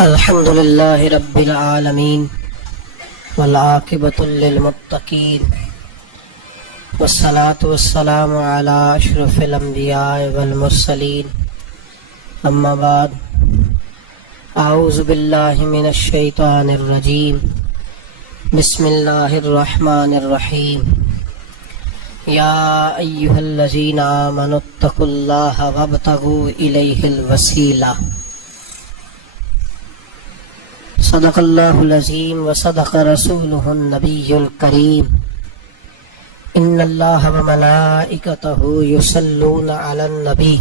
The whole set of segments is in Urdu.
الحمد لله رب العالمين والعاقبة للمتقين والصلاة والسلام على أشرف الأنبياء والمرسلين أما بعد أعوذ بالله من الشيطان الرجيم بسم الله الرحمن الرحيم يا أيها الذين آمنوا اتقوا الله وابتغوا إليه الوسيلة صدق الله العظيم وصدق رسوله النبي الكريم إن الله وملائكته يصلون على النبي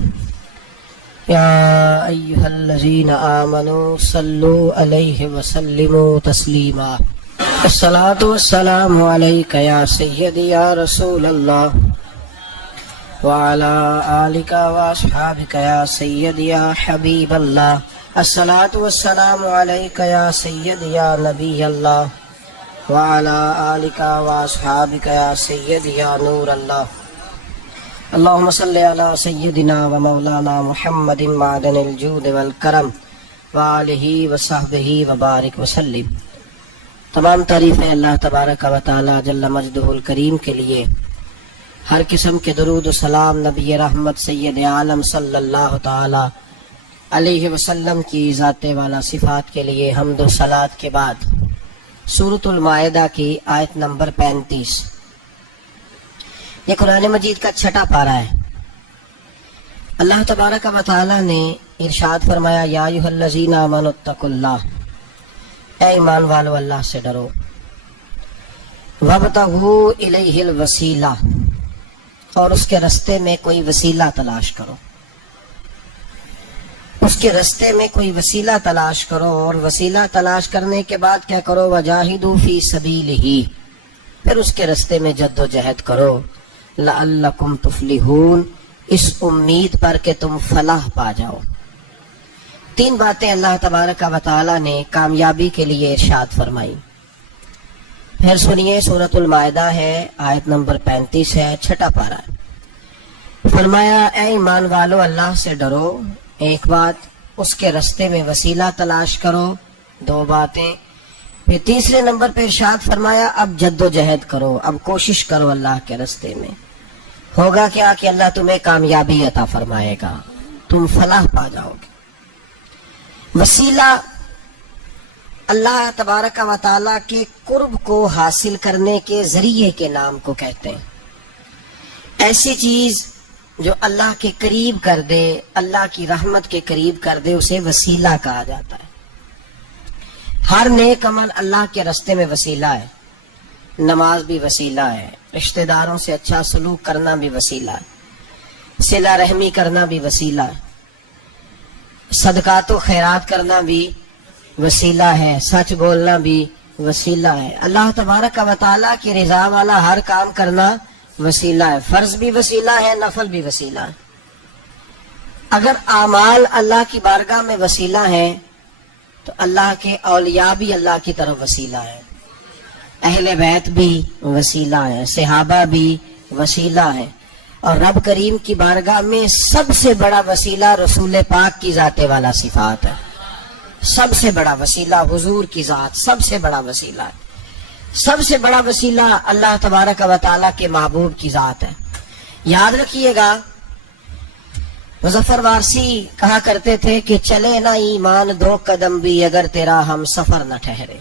يا أيها الذين آمنوا صلوا عليه وسلموا تسليما الصلاة والسلام عليك يا سيدي يا رسول الله وعلى آلك وأصحابك يا سيدي يا حبيب الله الصلاة والسلام عليك يا سيدي يا نبي الله وعلى آلك وأصحابك يا سيدي يا نور الله اللهم صل على سيدنا ومولانا محمد معدن الجود والکرم وآلہ وصحبہ وبارک وسلم۔ تمام تعریفیں اللہ تبارک و تعالی جل مجدہ الکریم کے لیے، ہر قسم کے درود و سلام نبی رحمت سید عالم صلی اللہ تعالی علیہ وسلم کی ذات والا صفات کے لیے حمد و صلات کے بعد سورۃ المائدہ کی آیت نمبر 35، یہ قرآن مجید کا چھٹا پارہ ہے۔ اللہ تبارک و تعالی نے ارشاد فرمایا یا ایھا الذین آمنوا اتقوا اللہ، اے ایمان والو اللہ سے ڈرو، وابتغوا الیہ الوسیلہ، اور اس کے رستے میں کوئی وسیلہ تلاش کرو، اس کے رستے میں کوئی وسیلہ تلاش کرو، اور وسیلہ تلاش کرنے کے بعد کیا کرو؟ وجاہدوا فی سبیلہ، پھر اس کے رستے میں جد و جہد کرو، لعلکم تفلحون، اس امید پر کہ تم فلاح پا جاؤ۔ تین باتیں اللہ تبارک و تعالی نے کامیابی کے لیے ارشاد فرمائی۔ پھر سنیے، سورۃ المائدہ ہے، آیت نمبر 35 ہے، چھٹا پارہ ہے۔ فرمایا اے ایمان والو اللہ سے ڈرو، ایک بات، اس کے رستے میں وسیلہ تلاش کرو، دو باتیں، پھر تیسرے نمبر پہ ارشاد فرمایا اب جد و جہد کرو، اب کوشش کرو اللہ کے رستے میں۔ ہوگا کیا کہ اللہ تمہیں کامیابی عطا فرمائے گا، تم فلاح پا جاؤ گے۔ وسیلہ اللہ تبارک و تعالیٰ کے قرب کو حاصل کرنے کے ذریعے کے نام کو کہتے ہیں۔ ایسی چیز جو اللہ کے قریب کر دے، اللہ کی رحمت کے قریب کر دے، اسے وسیلہ کہا جاتا ہے۔ ہر نیک عمل اللہ کے رستے میں وسیلہ ہے۔ نماز بھی وسیلہ ہے، رشتہ داروں سے اچھا سلوک کرنا بھی وسیلہ ہے، صلہ رحمی کرنا بھی وسیلہ ہے، صدقات و خیرات کرنا بھی وسیلہ ہے، سچ بولنا بھی وسیلہ ہے، اللہ تبارک و تعالیٰ کی رضا والا ہر کام کرنا وسیلہ ہے، فرض بھی وسیلہ ہے، نفل بھی وسیلہ ہے۔ اگر اعمال اللہ کی بارگاہ میں وسیلہ ہیں تو اللہ کے اولیاء بھی اللہ کی طرف وسیلہ ہے، اہل بیت بھی وسیلہ ہے، صحابہ بھی وسیلہ ہے، اور رب کریم کی بارگاہ میں سب سے بڑا وسیلہ رسول پاک کی ذات والا صفات ہے، سب سے بڑا وسیلہ حضور کی ذات، سب سے بڑا وسیلہ ہے، سب سے بڑا وسیلہ اللہ تبارک و تعالیٰ کے محبوب کی ذات ہے۔ یاد رکھیے گا، مظفر وارسی کہا کرتے تھے کہ چلے نہ ایمان دو قدم بھی اگر تیرا ہم سفر نہ ٹھہرے۔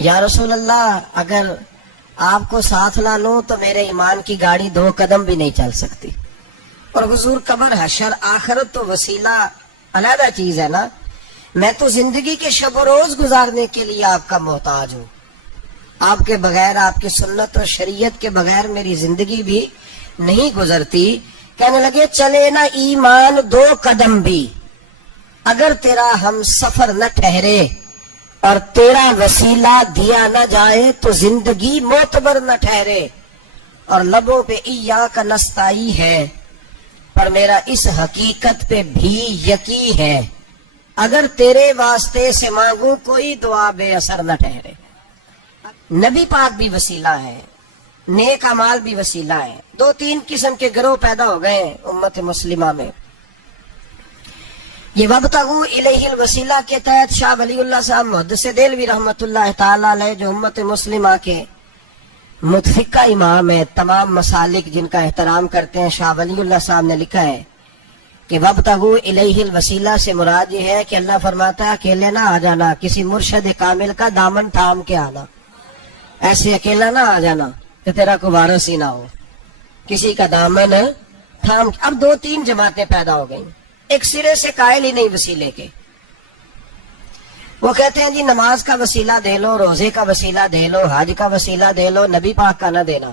یا رسول اللہ، اگر آپ کو ساتھ نہ لوں تو میرے ایمان کی گاڑی دو قدم بھی نہیں چل سکتی۔ اور حضور قبر حشر آخرت تو وسیلہ علیحدہ چیز ہے نا۔ میں تو زندگی کے شب و روز گزارنے کے لیے آپ کا محتاج ہوں، آپ کے بغیر، آپ کی سنت اور شریعت کے بغیر میری زندگی بھی نہیں گزرتی۔ کہنے لگے چلے نا ایمان دو قدم بھی اگر تیرا ہم سفر نہ ٹھہرے، اور تیرا وسیلہ دیا نہ جائے تو زندگی معتبر نہ ٹھہرے۔ اور لبوں پہ ایاک نستعین ہے، پر میرا اس حقیقت پہ بھی یقین ہے، اگر تیرے واسطے سے مانگوں کوئی دعا بے اثر نہ ٹھہرے۔ نبی پاک بھی وسیلہ ہے، نیک اعمال بھی وسیلہ ہے۔ دو تین قسم کے گروہ پیدا ہو گئے ہیں امت مسلمہ میں۔ یہ وابتغوا الیہ الوسیلہ کے تحت شاہ ولی اللہ صاحب محدث دہلوی رحمۃ اللہ تعالی علیہ جو امت مسلمہ کے متفقہ امام ہے، تمام مسالک جن کا احترام کرتے ہیں، شاہ ولی اللہ صاحب نے لکھا ہے کہ وابتغوا الیہ الوسیلہ سے مراد یہ ہے کہ اللہ فرماتا ہے اکیلے نہ آ جانا، کسی مرشد کامل کا دامن تھام کے آنا، ایسے اکیلا نہ آ جانا کہ تیرا کوئی وارث ہی نہ ہو، کسی کا دامن تھام۔ اب دو تین جماعتیں پیدا ہو گئیں، ایک سرے سے قائل ہی نہیں وسیلے کے، وہ کہتے ہیں جی نماز کا وسیلہ دے لو، روزے کا وسیلہ دے لو، حج کا وسیلہ دے لو، نبی پاک کا نہ دینا۔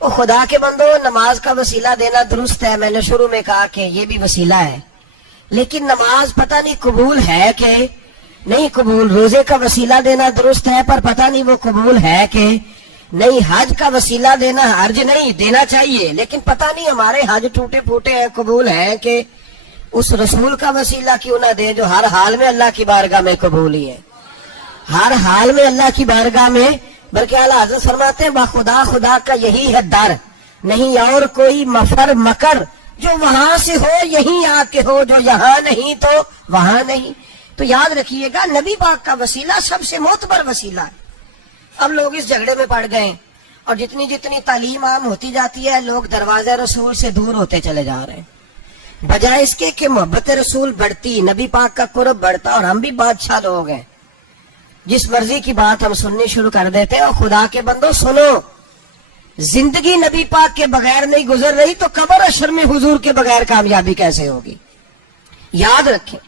وہ خدا کے بندو، نماز کا وسیلہ دینا درست ہے، میں نے شروع میں کہا کہ یہ بھی وسیلہ ہے، لیکن نماز پتہ نہیں قبول ہے کہ نہیں قبول، روزے کا وسیلہ دینا درست ہے پر پتہ نہیں وہ قبول ہے کہ نہیں، حج کا وسیلہ دینا حرج نہیں، دینا چاہیے، لیکن پتہ نہیں ہمارے حج ٹوٹے پھوٹے ہیں، قبول ہے کہ اس رسول کا وسیلہ کیوں نہ دے جو ہر حال میں اللہ کی بارگاہ میں قبول ہی ہے، ہر حال میں اللہ کی بارگاہ میں، بلکہ اعلیٰ حضرت فرماتے ہیں باخدا خدا کا یہی ہے در، نہیں اور کوئی مفر مکر، جو وہاں سے ہو یہیں آ کے ہو، جو یہاں نہیں تو وہاں نہیں۔ تو یاد رکھیے گا نبی پاک کا وسیلہ سب سے معتبر وسیلہ ہے۔ اب لوگ اس جھگڑے میں پڑ گئے اور جتنی جتنی تعلیم عام ہوتی جاتی ہے لوگ دروازہ رسول سے دور ہوتے چلے جا رہے ہیں، بجائے اس کے کہ محبت رسول بڑھتی، نبی پاک کا قرب بڑھتا، اور ہم بھی بادشاہ لوگ ہیں، جس مرضی کی بات ہم سننی شروع کر دیتے ہیں۔ اور خدا کے بندو سنو، زندگی نبی پاک کے بغیر نہیں گزر رہی تو قبر حشر میں حضور کے بغیر کامیابی کیسے ہوگی؟ یاد رکھیں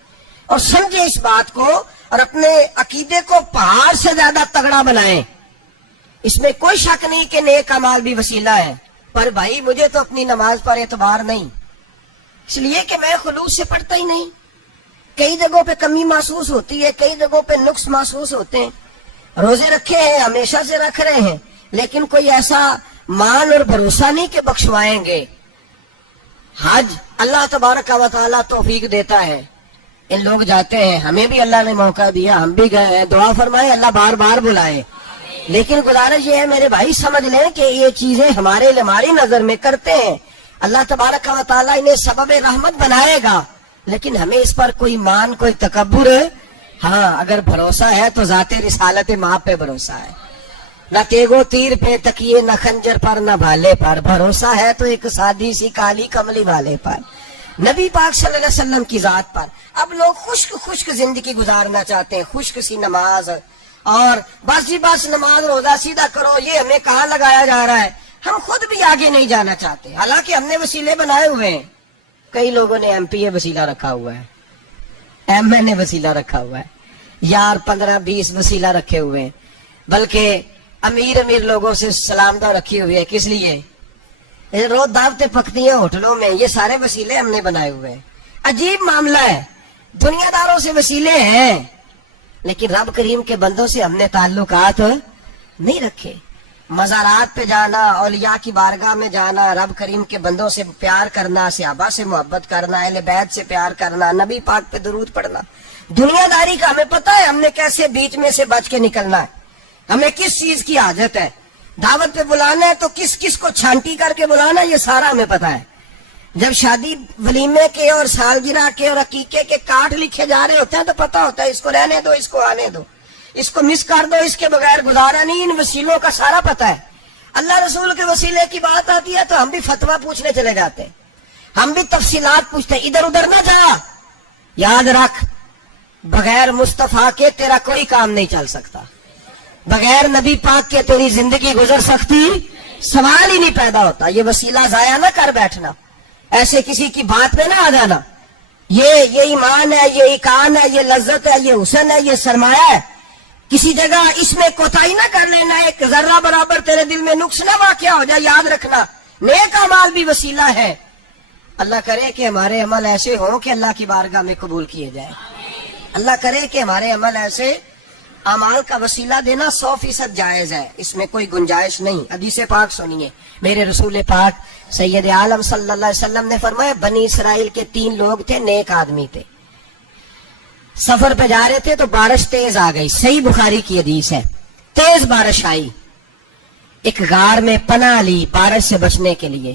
اور سمجھیں اس بات کو، اور اپنے عقیدے کو پہاڑ سے زیادہ تگڑا بنائیں۔ اس میں کوئی شک نہیں کہ نیک اعمال بھی وسیلہ ہے، پر بھائی مجھے تو اپنی نماز پر اعتبار نہیں، اس لیے کہ میں خلوص سے پڑھتا ہی نہیں، کئی جگہوں پہ کمی محسوس ہوتی ہے، کئی جگہوں پہ نقص محسوس ہوتے ہیں، روزے رکھے ہیں، ہمیشہ سے رکھ رہے ہیں، لیکن کوئی ایسا مان اور بھروسہ نہیں کہ بخشوائیں گے۔ حج اللہ تبارک و تعالیٰ توفیق دیتا ہے، ان لوگ جاتے ہیں، ہمیں بھی اللہ نے موقع دیا، ہم بھی گئے ہیں، دعا فرمائے اللہ بار بار بلائے، لیکن گزارش یہ ہے میرے بھائی سمجھ لیں کہ یہ چیزیں ہماری نظر میں کرتے ہیں، اللہ تبارک و تعالیٰ انہیں سبب رحمت بنائے گا، لیکن ہمیں اس پر کوئی مان، کوئی تکبر، ہاں اگر بھروسہ ہے تو ذات رسالت ماں پہ بھروسہ ہے، نہ تیگو تیر پہ تکیے، نہ خنجر پر، نہ بھالے پر، بھروسہ ہے تو ایک سادی سی کالی کملی والے پر، نبی پاک صلی اللہ علیہ وسلم کی ذات پر۔ اب لوگ خشک زندگی گزارنا چاہتے ہیں، خشک سی نماز، اور بس جی بس نماز روزہ سیدھا کرو، یہ ہمیں کہاں لگایا جا رہا ہے، ہم خود بھی آگے نہیں جانا چاہتے، حالانکہ ہم نے وسیلے بنائے ہوئے ہیں۔ کئی لوگوں نے ایم پی اے وسیلہ رکھا ہوا ہے، ایم این اے وسیلہ رکھا ہوا ہے، یار 15-20 وسیلہ رکھے ہوئے ہیں، بلکہ امیر لوگوں سے سلام دعا رکھی ہوئی ہے، کس لیے؟ روز دعوتیں پکتی ہیں ہوٹلوں میں، یہ سارے وسیلے ہم نے بنائے ہوئے ہیں۔ عجیب معاملہ ہے، دنیا داروں سے وسیلے ہیں لیکن رب کریم کے بندوں سے ہم نے تعلقات نہیں رکھے۔ مزارات پہ جانا، اولیاء کی بارگاہ میں جانا، رب کریم کے بندوں سے پیار کرنا، صحابہ سے محبت کرنا، اہل بیت سے پیار کرنا، نبی پاک پہ درود پڑھنا، دنیا داری کا ہمیں پتہ ہے ہم نے کیسے بیچ میں سے بچ کے نکلنا ہے، ہمیں کس چیز کی حاجت ہے، دعوت پہ بلانا ہے تو کس کس کو چھانٹی کر کے بلانا ہے، یہ سارا ہمیں پتہ ہے۔ جب شادی ولیمے کے اور سالگرہ کے اور عقیقے کے کارڈ لکھے جا رہے ہوتے ہیں تو پتہ ہوتا ہے اس کو رہنے دو، اس کو آنے دو، اس کو مس کر دو، اس کے بغیر گزارا نہیں، ان وسیلوں کا سارا پتہ ہے۔ اللہ رسول کے وسیلے کی بات آتی ہے تو ہم بھی فتویٰ پوچھنے چلے جاتے ہیں، ہم بھی تفصیلات پوچھتے ہیں، ادھر ادھر نہ جا، یاد رکھ بغیر مصطفیٰ کے تیرا کوئی کام نہیں چل سکتا، بغیر نبی پاک کے تیری زندگی گزر سکتی، سوال ہی نہیں پیدا ہوتا۔ یہ وسیلہ ضائع نہ کر بیٹھنا، ایسے کسی کی بات پہ نہ آ جانا، یہ ایمان ہے، یہ ایقان ہے، یہ لذت ہے، یہ حسن ہے، یہ سرمایہ ہے، کسی جگہ اس میں کوتاہی نہ کر لینا، ایک ذرہ برابر تیرے دل میں نقص نہ واقع ہو جائے۔ یاد رکھنا نیک اعمال بھی وسیلہ ہے، اللہ کرے کہ ہمارے عمل ایسے ہوں کہ اللہ کی بارگاہ میں قبول کیے جائیں، اللہ کرے کہ ہمارے عمل ایسے، اعمال کا وسیلہ دینا 100% جائز ہے، اس میں کوئی گنجائش نہیں۔ حدیث پاک سنیے، میرے رسول پاک سید عالم صلی اللہ علیہ وسلم نے فرمایا بنی اسرائیل کے 3 لوگ تھے، نیک آدمی تھے، سفر پہ جا رہے تھے تو بارش تیز آ گئی، صحیح بخاری کی حدیث ہے، تیز بارش آئی، ایک غار میں پناہ لی بارش سے بچنے کے لیے،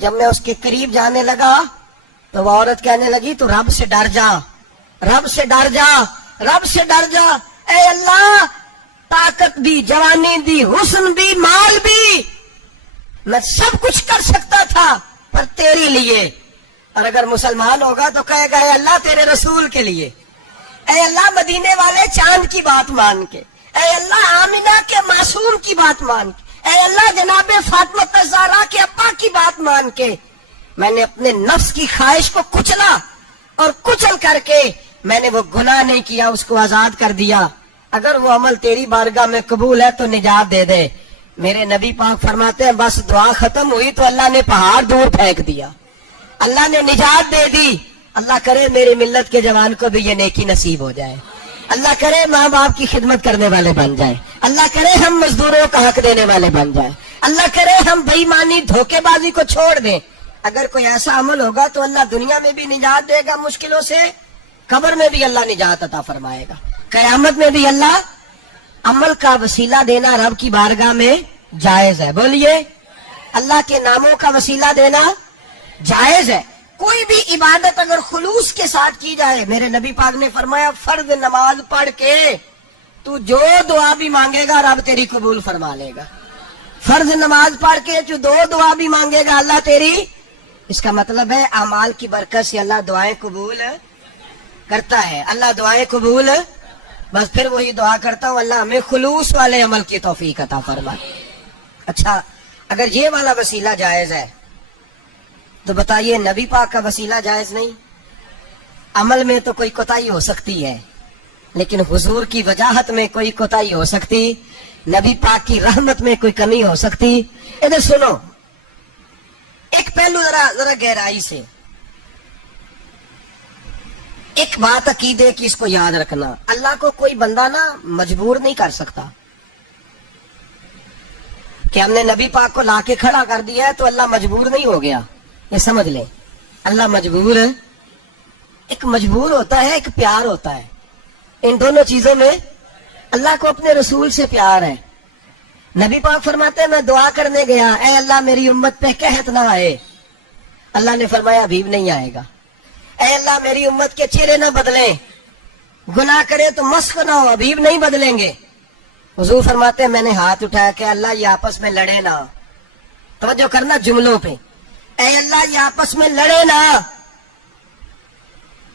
جب میں اس کے قریب جانے لگا تو وہ عورت کہنے لگی تو رب سے ڈر جا، رب سے ڈر جا، رب سے ڈر جا۔ اے اللہ، طاقت بھی، جوانی بھی، حسن بھی، مال بھی، میں سب کچھ کر سکتا تھا پر تیرے لیے۔ اور اگر مسلمان ہوگا تو کہے گا اے اللہ تیرے رسول کے لیے، اے اللہ مدینے والے چاند کی بات مان کے، اے اللہ آمینہ کے معصوم کی بات مان کے، اے اللہ جناب فاطمہ الزہرا کے ابا کی بات مان کے میں نے اپنے نفس کی خواہش کو کچلا اور کچل کر کے میں نے وہ گناہ نہیں کیا، اس کو آزاد کر دیا۔ اگر وہ عمل تیری بارگاہ میں قبول ہے تو نجات دے دے۔ میرے نبی پاک فرماتے ہیں بس دعا ختم ہوئی تو اللہ نے پہاڑ دور پھینک دیا، اللہ نے نجات دے دی۔ اللہ کرے میری ملت کے جوان کو بھی یہ نیکی نصیب ہو جائے، اللہ کرے ماں باپ کی خدمت کرنے والے بن جائیں، اللہ کرے ہم مزدوروں کا حق دینے والے بن جائیں، اللہ کرے ہم بے ایمانی دھوکے بازی کو چھوڑ دیں۔ اگر کوئی ایسا عمل ہوگا تو اللہ دنیا میں بھی نجات دے گا مشکلوں سے، قبر میں بھی اللہ نجات عطا فرمائے گا، قیامت میں بھی اللہ۔ عمل کا وسیلہ دینا رب کی بارگاہ میں جائز ہے، بولیے اللہ کے ناموں کا وسیلہ دینا جائز ہے۔ کوئی بھی عبادت اگر خلوص کے ساتھ کی جائے، میرے نبی پاک نے فرمایا فرض نماز پڑھ کے تو جو دعا بھی مانگے گا رب تیری قبول فرما لے گا۔ فرض نماز پڑھ کے جو دو دعا بھی مانگے گا اللہ تیری، اس کا مطلب ہے اعمال کی برکت سے اللہ دعائیں قبول کرتا ہے، اللہ دعائیں قبول۔ بس پھر وہی دعا کرتا ہوں اللہ ہمیں خلوص والے عمل کی توفیق عطا فرمائے۔ اچھا اگر یہ والا وسیلہ جائز ہے تو بتائیے نبی پاک کا وسیلہ جائز نہیں؟ عمل میں تو کوئی کوتاہی ہو سکتی ہے لیکن حضور کی وجاہت میں کوئی کوتاہی ہو سکتی، نبی پاک کی رحمت میں کوئی کمی ہو سکتی۔ ادھر سنو ایک پہلو ذرا گہرائی سے، ایک بات عقیدے کی اس کو یاد رکھنا، اللہ کو کوئی بندہ نا مجبور نہیں کر سکتا کہ ہم نے نبی پاک کو لا کے کھڑا کر دیا ہے تو اللہ مجبور نہیں ہو گیا، یہ سمجھ لیں۔ اللہ مجبور ہے، ایک مجبور ہوتا ہے ایک پیار ہوتا ہے، ان دونوں چیزوں میں اللہ کو اپنے رسول سے پیار ہے۔ نبی پاک فرماتے ہیں میں دعا کرنے گیا اے اللہ میری امت پہ قحط نہ آئے، اللہ نے فرمایا ابھی نہیں آئے گا۔ اے اللہ میری امت کے چہرے نہ بدلیں، گناہ کرے تو مسخ نہ ہو، ابھی نہیں بدلیں گے۔ حضور فرماتے ہیں میں نے ہاتھ اٹھایا کہ اللہ یہ آپس میں لڑے نہ، توجہ کرنا جملوں پہ، اے اللہ یہ آپس میں لڑے نہ۔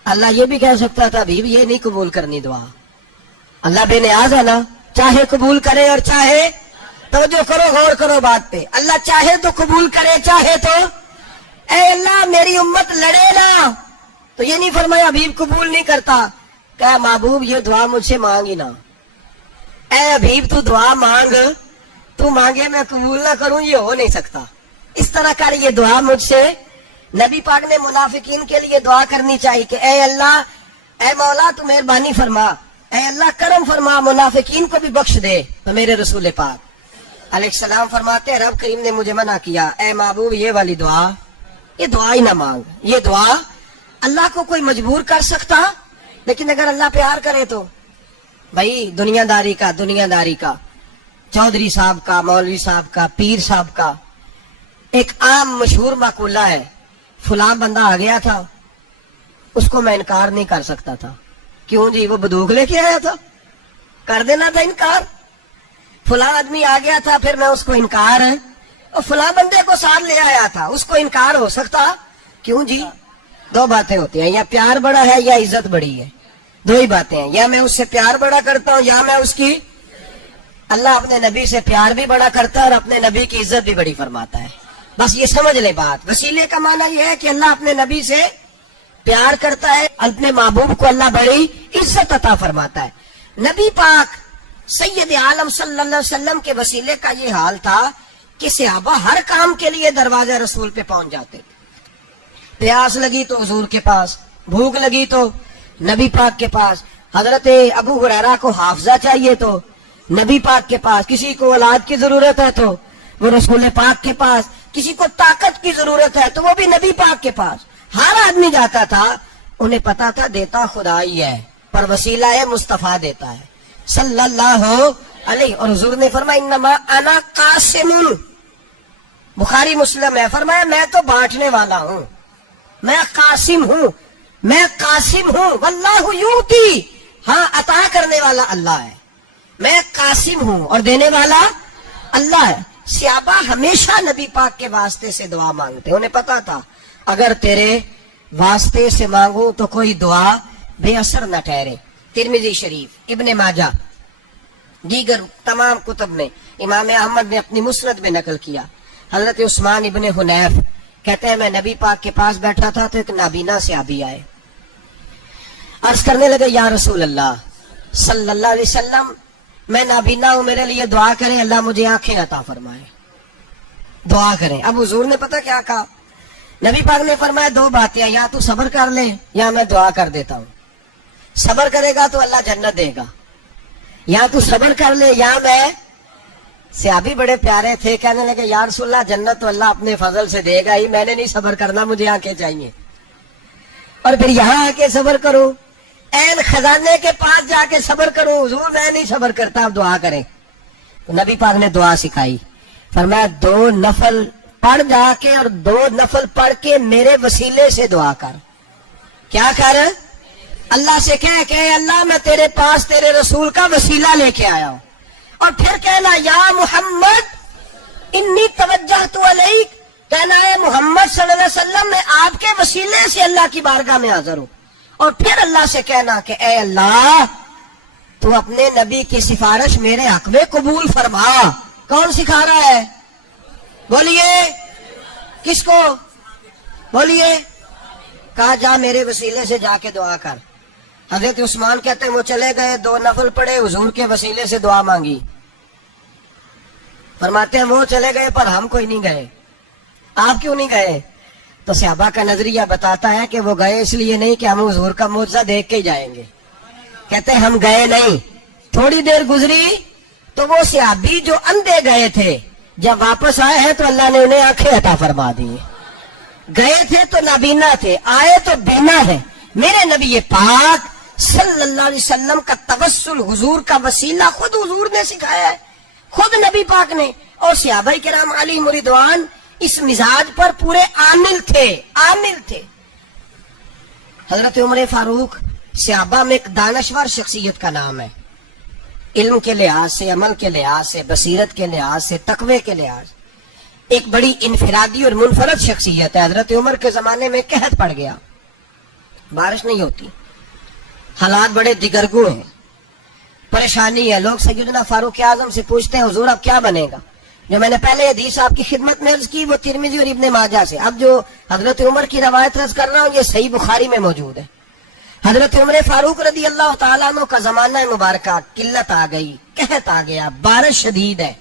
اللہ یہ بھی کہہ سکتا تھا ابھی یہ نہیں قبول کرنی دعا، اللہ بے نیاز ہے نا، چاہے قبول کرے اور چاہے، توجہ کرو غور کرو بات پہ، اللہ چاہے تو قبول کرے چاہے تو، اے اللہ میری امت لڑے نا، تو یہ نہیں فرمایا ابھی قبول نہیں کرتا، کہا محبوب یہ دعا مجھ سے مانگ ہی نہ، اے حبیب تو دعا مانگ، تو مانگے میں قبول نہ کروں یہ ہو نہیں سکتا، اس طرح کر یہ دعا مجھ سے۔ نبی پاک نے منافقین کے لیے دعا کرنی چاہیے کہ اے اللہ، اے مولا تو مہربانی فرما، اے اللہ کرم فرما، منافقین کو بھی بخش دے۔ تو میرے رسول پاک علیہ السلام فرماتے ہیں رب کریم نے مجھے منع کیا، اے محبوب یہ والی دعا، یہ دعا ہی نہ مانگ، یہ دعا اللہ کو کوئی مجبور کر سکتا، لیکن اگر اللہ پیار کرے تو بھائی دنیا داری کا چودھری صاحب کا، مولوی صاحب کا، پیر صاحب کا ایک عام مشہور مقولہ ہے، فلاں بندہ آ گیا تھا اس کو میں انکار نہیں کر سکتا تھا، کیوں جی وہ بندوق لے کے آیا تھا، کر دینا تھا انکار، فلاں آدمی آ گیا تھا پھر میں اس کو انکار ہے، اور فلاں بندے کو ساتھ لے آیا تھا اس کو انکار ہو سکتا، کیوں جی؟ دو باتیں ہوتی ہیں، یا پیار بڑا ہے یا عزت بڑی ہے، دو ہی باتیں ہیں، یا میں اس سے پیار بڑا کرتا ہوں یا میں اس کی، اللہ اپنے نبی سے پیار بھی بڑا کرتا ہے اور اپنے نبی کی عزت بھی بڑی فرماتا ہے، بس یہ سمجھ لے بات۔ وسیلے کا معنی یہ ہے کہ اللہ اپنے نبی سے پیار کرتا ہے، اپنے محبوب کو اللہ بڑی عزت عطا فرماتا ہے۔ نبی پاک سید عالم صلی اللہ علیہ وسلم کے وسیلے کا یہ حال تھا کہ صحابہ ہر کام کے لیے دروازہ رسول پہ پہنچ جاتے تھے، پیاس لگی تو حضور کے پاس، بھوک لگی تو نبی پاک کے پاس، حضرت ابو ہریرہ کو حافظہ چاہیے تو نبی پاک کے پاس، کسی کو اولاد کی ضرورت ہے تو وہ رسول پاک کے پاس، کسی کو طاقت کی ضرورت ہے تو وہ بھی نبی پاک کے پاس، ہر آدمی جاتا تھا، انہیں پتا تھا دیتا خدا ہی ہے پر وسیلہ ہے مصطفیٰ دیتا ہے صلی اللہ علیہ، اور حضور نے فرمایا انما انا قاسم، بخاری مسلم ہے. فرمایا میں تو بانٹنے والا ہوں, میں قاسم ہوں, میں قاسم ہوں. واللہ یؤتی, ہاں عطا کرنے والا اللہ ہے. میں قاسم ہوں اور دینے والا اللہ ہے. صحابہ ہمیشہ نبی پاک کے واسطے سے دعا مانگتے. انہیں پتا تھا اگر تیرے واسطے سے مانگوں تو کوئی دعا بے اثر نہ ٹھہرے. ترمذی شریف, ابن ماجہ, دیگر تمام کتب میں, امام احمد نے اپنی مسند میں نقل کیا. حضرت عثمان ابن حنیف کہتے ہیں میں نبی پاک کے پاس بیٹھا تھا تو ایک نابینا صحابی آئے. عرض کرنے لگے یا رسول اللہ صلی اللہ علیہ وسلم, میں نابینا ہوں, میرے لیے دعا کریں, اللہ مجھے آنکھیں عطا فرمائے. دعا کریں. اب حضور نے پتہ کیا کہا؟ نبی پاک نے فرمایا دو باتیں, یا تو صبر کر لے یا میں دعا کر دیتا ہوں. صبر کرے گا تو اللہ جنت دے گا, یا تو صبر کر لے یا میں. صحابی بڑے پیارے تھے, کہنے لگے یا رسول اللہ جنت تو اللہ اپنے فضل سے دے گا ہی, میں نے نہیں صبر کرنا, مجھے آنکھیں چاہیے. اور پھر یہاں آ کے صبر کرو, این خزانے کے پاس جا کے صبر کرو. حضور میں نہیں صبر کرتا, اب دعا کریں. تو نبی پاک نے دعا سکھائی. فرمایا دو نفل پڑھ جا کے اور دو نفل پڑھ کے میرے وسیلے سے دعا کر. کیا کر؟ اللہ سے کہہ کہ اللہ میں تیرے پاس تیرے رسول کا وسیلہ لے کے آیا ہوں. اور پھر کہنا یا محمد انی توجہت علیک, کہنا ہے محمد صلی اللہ علیہ وسلم میں آپ کے وسیلے سے اللہ کی بارگاہ میں حاضر ہوں. اور پھر اللہ سے کہنا کہ اے اللہ تو اپنے نبی کی سفارش میرے حق میں قبول فرما. کون سکھا رہا ہے؟ بولیے کس کو؟ بولیے. کہا جا میرے وسیلے سے جا کے دعا کر. حضرت عثمان کہتے ہیں وہ چلے گئے, دو نفل پڑھے, حضور کے وسیلے سے دعا مانگی. فرماتے ہیں وہ چلے گئے پر ہم کوئی نہیں گئے. آپ کیوں نہیں گئے؟ تو صحابہ کا نظریہ بتاتا ہے کہ وہ گئے اس لیے نہیں کہ ہم حضور کا معجزہ دیکھ کے ہی جائیں گے. کہتے ہیں ہم گئے نہیں. تھوڑی دیر گزری تو وہ صحابی جو اندھے گئے تھے جب واپس آئے ہیں تو اللہ نے انہیں آنکھیں عطا فرما دی. گئے تھے تو نابینا تھے, آئے تو بینا ہے. میرے نبی پاک صلی اللہ علیہ وسلم کا توسل, حضور کا وسیلہ خود حضور نے سکھایا ہے, خود نبی پاک نے. اور صحابہ کرام علیہم رضوان اس مزاج پر پورے عامل تھے. حضرت عمر فاروق صحابہ میں ایک دانشور شخصیت کا نام ہے. علم کے لحاظ سے, عمل کے لحاظ سے, بصیرت کے لحاظ سے, تقوی کے لحاظ سے ایک بڑی انفرادی اور منفرد شخصیت ہے. حضرت عمر کے زمانے میں قحط پڑ گیا, بارش نہیں ہوتی, حالات بڑے دگرگوں ہیں, پریشانی ہے. لوگ سیدنا فاروق اعظم سے پوچھتے ہیں حضور اب کیا بنے گا؟ جو میں نے پہلے حدیث آپ کی خدمت میں عرض کی وہ ترمذی اور ابن ماجہ سے. اب جو حضرت عمر کی روایت عرض کر رہا ہوں یہ صحیح بخاری میں موجود ہے. حضرت عمر فاروق رضی اللہ تعالیٰ عنہ کا زمانہ مبارکہ, قلت آ گئی, قحط آ گیا, بارش شدید ہے,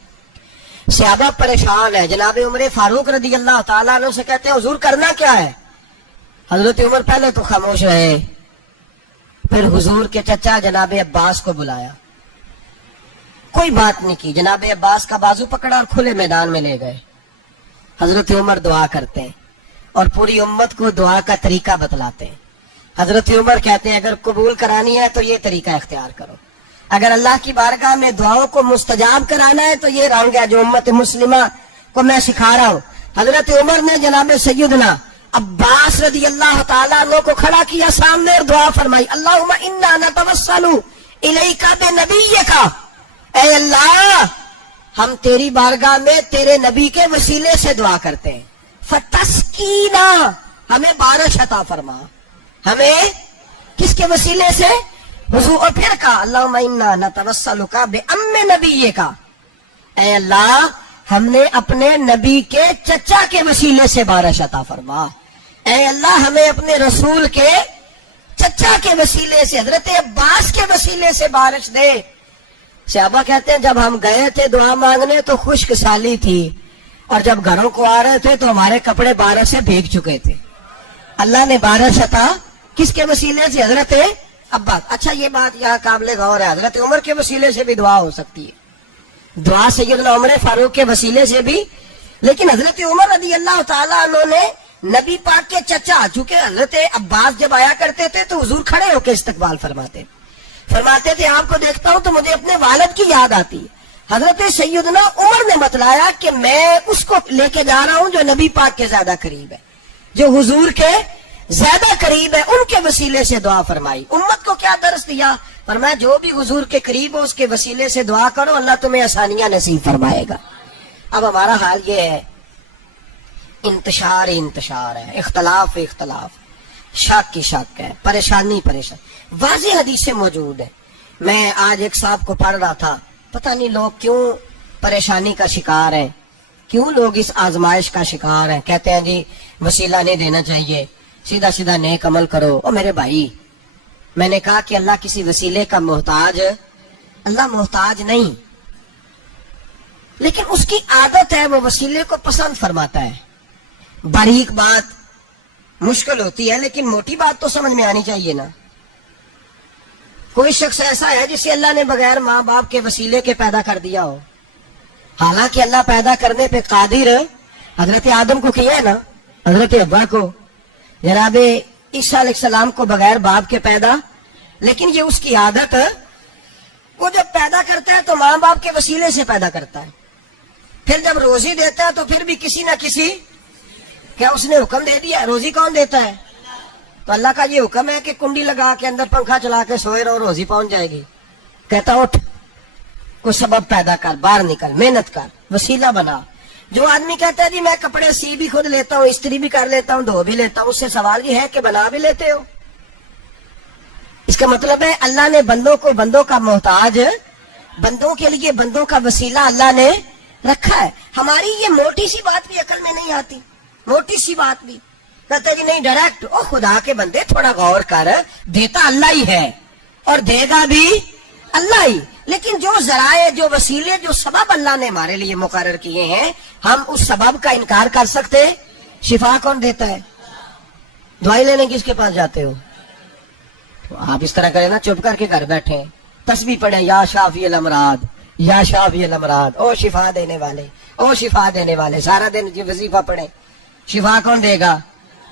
صحابہ پریشان ہے. جناب عمر فاروق رضی اللہ تعالیٰ عنہ سے کہتے ہیں حضور کرنا کیا ہے؟ حضرت عمر پہلے تو خاموش رہے, پھر حضور کے چچا جناب عباس کو بلایا, کوئی بات نہیں کی. جناب عباس کا بازو پکڑا اور کھلے میدان میں لے گئے. حضرت عمر دعا کرتے ہیں اور پوری امت کو دعا کا طریقہ بتلاتے ہیں. حضرت عمر کہتے ہیں اگر قبول کرانی ہے تو یہ طریقہ اختیار کرو, اگر اللہ کی بارگاہ میں دعاؤں کو مستجاب کرانا ہے تو یہ رنگ ہے جو امت مسلمہ کو میں سکھا رہا ہوں. حضرت عمر نے جناب سیدنا عباس رضی اللہ تعالیٰ عنہ کو کھڑا کیا سامنے اور دعا فرمائی, اللہم انا نتوسل الیک بنبیک, اے اللہ ہم تیری بارگاہ میں تیرے نبی کے وسیلے سے دعا کرتے ہیں, فتسقینا, ہمیں بارش عطا فرما. ہمیں کس کے وسیلے سے؟ حضور. اور پھر کہا اللہم انا نتوسلک بام نبیک, اے اللہ ہم نے اپنے نبی کے چچا کے وسیلے سے بارش عطا فرما. اے اللہ ہمیں اپنے رسول کے چچا کے وسیلے سے, حضرت عباس کے وسیلے سے بارش دے. صحابہ کہتے ہیں جب ہم گئے تھے دعا مانگنے تو خشک سالی تھی, اور جب گھروں کو آ رہے تھے تو ہمارے کپڑے بارش سے بھیگ چکے تھے. اللہ نے بارش عطا کس کے وسیلے سے؟ حضرت عباس. اچھا یہ بات یہاں قابل غور ہے, حضرت عمر کے وسیلے سے بھی دعا ہو سکتی ہے, دعا سیدنا عمر فاروق کے وسیلے سے بھی. لیکن حضرت عمر رضی اللہ تعالیٰ عنہ نے نبی پاک کے چچا, چونکہ حضرت عباس جب آیا کرتے تھے تو حضور کھڑے ہو کے استقبال فرماتے تھے, آپ کو دیکھتا ہوں تو مجھے اپنے والد کی یاد آتی ہے. حضرت سیدنا عمر نے بتلایا کہ میں اس کو لے کے جا رہا ہوں جو نبی پاک کے زیادہ قریب ہے، جو حضور کے زیادہ قریب ہے، ان کے وسیلے سے دعا فرمائی۔ امت کو کیا درس دیا؟ فرمایا جو بھی حضور کے قریب ہو اس کے وسیلے سے دعا کرو، اللہ تمہیں آسانیاں نصیب فرمائے گا۔ اب ہمارا حال یہ ہے، انتشار ہے، اختلاف شک کی شک ہے، پریشانی۔ واضح حدیثیں موجود ہیں۔ میں آج ایک صاحب کو پڑھ رہا تھا، پتہ نہیں لوگ کیوں پریشانی کا شکار ہیں، کیوں لوگ اس آزمائش کا شکار ہیں۔ کہتے ہیں جی وسیلہ نہیں دینا چاہیے، سیدھا نیک عمل کرو۔ او میرے بھائی، میں نے کہا کہ اللہ کسی وسیلے کا محتاج، اللہ محتاج نہیں، لیکن اس کی عادت ہے، وہ وسیلے کو پسند فرماتا ہے۔ باریک بات مشکل ہوتی ہے، لیکن موٹی بات تو سمجھ میں آنی چاہیے نا۔ کوئی شخص ایسا ہے جسے اللہ نے بغیر ماں باپ کے وسیلے کے پیدا کر دیا ہو، حالانکہ اللہ پیدا کرنے پہ قادر، حضرت آدم کو کیا ہے نا، حضرت ابا کو، جناب عیسیٰ علیہ السلام کو بغیر باپ کے پیدا، لیکن یہ اس کی عادت ہے، وہ جب پیدا کرتا ہے تو ماں باپ کے وسیلے سے پیدا کرتا ہے، پھر جب روزی دیتا ہے تو پھر بھی کسی نہ کسی، کیا اس نے حکم دے دیا؟ روزی کون دیتا ہے؟ تو اللہ کا یہ حکم ہے کہ کنڈی لگا کے اندر پنکھا چلا کے سوئے رہو، روزی پہنچ جائے گی۔ کہتا اٹھ، کوئی سبب پیدا کر، باہر نکل، محنت کر، وسیلہ بنا۔ جو آدمی کہتا ہے جی میں کپڑے سی بھی خود لیتا ہوں، استری بھی کر لیتا ہوں، دھو بھی لیتا ہوں، اس سے سوال یہ ہے کہ بنا بھی لیتے ہو؟ اس کا مطلب ہے اللہ نے بندوں کو بندوں کا محتاج، بندوں کے لیے بندوں کا وسیلہ اللہ نے رکھا ہے۔ ہماری یہ موٹی سی بات بھی عقل میں نہیں آتی، موٹی سی بات بھی کہتے جی نہیں ڈائریکٹ، او خدا کے بندے تھوڑا غور کر، دیتا اللہ ہی ہے اور دے گا بھی اللہ ہی، لیکن جو ذرائع، جو وسیلے، جو سبب اللہ نے ہمارے لیے مقرر کیے ہیں، ہم اس سبب کا انکار کر سکتے؟ شفا کون دیتا ہے؟ دوائی لینے کس کے پاس جاتے ہو؟ تو آپ اس طرح کریں نا، چپ کر کے گھر بیٹھے تسبیح پڑھیں، یا شافی الامراض، یا شافی الامراض، او شفا دینے والے، او شفا دینے والے، سارا دن جی وظیفہ پڑھیں، شفا کون دے گا؟